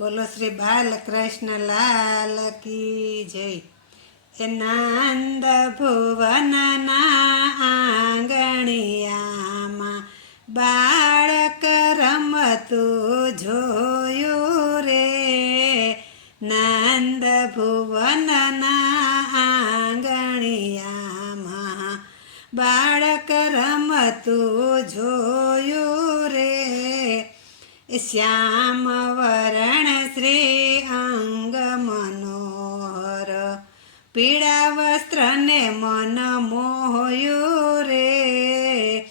બોલો શ્રી બાલકૃષ્ણ લાલ કી જય. એ નંદ ભુવનના આંગણિયામાં બાળક રમતું જોયું રે. નંદ ભુવનના આંગણિયામાં બાળક રમતું જોયું રે. શ્યામ વરણ શ્રી અંગ મનોહર પીળા વસ્ત્રને મન મોહ્યું રે.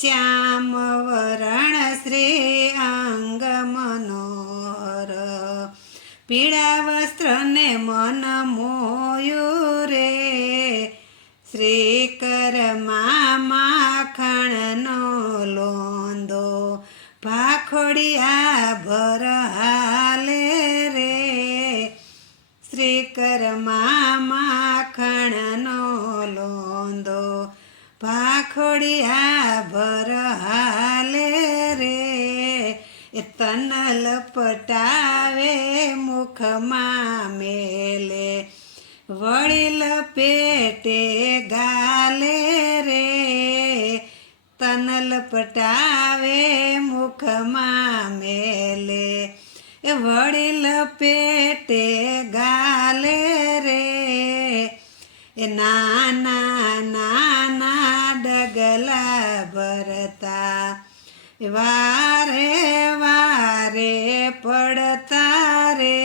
શ્યામ વરણ શ્રી અંગ મનોહર પીળા વસ્ત્રને મન મોહ્યું રે. શ્રીકરમાં માખણનો લોંદો ભાખોડિયા ભર હાલે રે. શ્રીકરમાં માખણનો લોંદો ભાખોડિયા ભર હાલે રે. એ તનલ પટાવે મુખમાં મેલે વડીલ પેટે ગાલે રે. તનલ પટાવે મુખમાં મેલે એ વડીલ પેટે ગાલે રે. એ નાના નાના ડગલા ભરતા વારે વારે પડતા રે.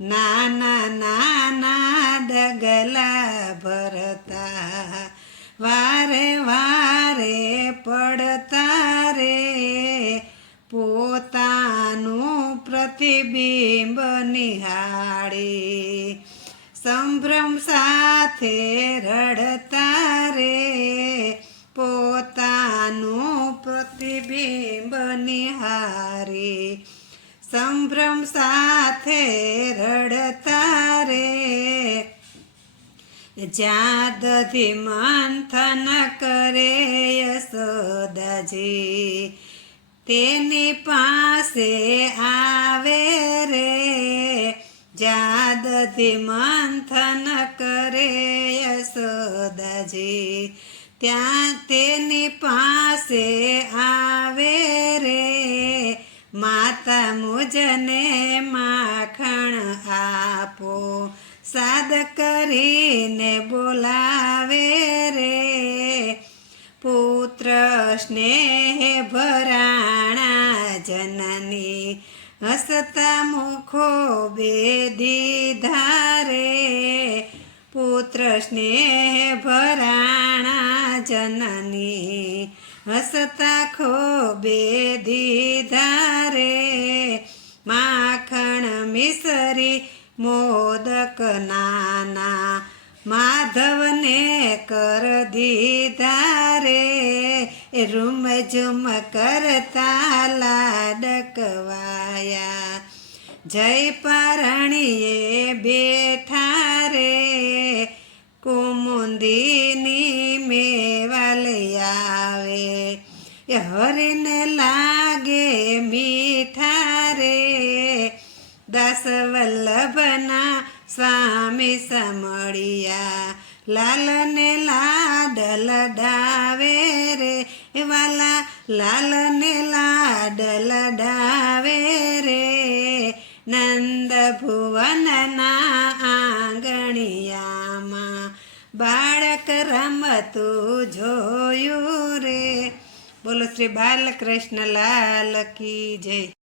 નાના નાના ડગલા ભરતા વારે વારે પડતા રે. પોતાનું પ્રતિબિંબ નિહાળી સંભ્રમ સાથે રડતા રે. પોતાનું પ્રતિબિંબ નિહાળી સંભ્રમ સાથે રડતા રે. જ્યાં દધી મંથન કરે યશોદાજી તેની પાસે આવે રે. જ્યાં દધી મંથન કરે યશોદાજી ત્યાં તેની પાસે આવે રે. માતા મુજને માખણ આપો સાદ કરીને બોલાવે રે. પુત્ર સ્નેહ ભરાણા જનની હસતા મુખો બેદીધા રે. પુત્ર સ્નેહ ભરાણા જનની હસતા ખો બેદીધા રે. માખણ મિસરી મોદક નાના માધવને કર દીધા રે. રૂમ ઝુમ કરતા લાડકવાયા જય પારણીએ બેઠા રે. કુમુંદીની મેવાલ આવે એ હરીને લાગે મીઠા રે. દાસ વલ્લભના સ્વામી સમળિયા લાલને લાડ લડાવે રે. વાલા લાલને લાડ લડાવે રે. નંદ ભુવનના આંગણિયામાં બાળક રમતું જોયું રે. બોલો શ્રી બાલકૃષ્ણ લાલ કી જય.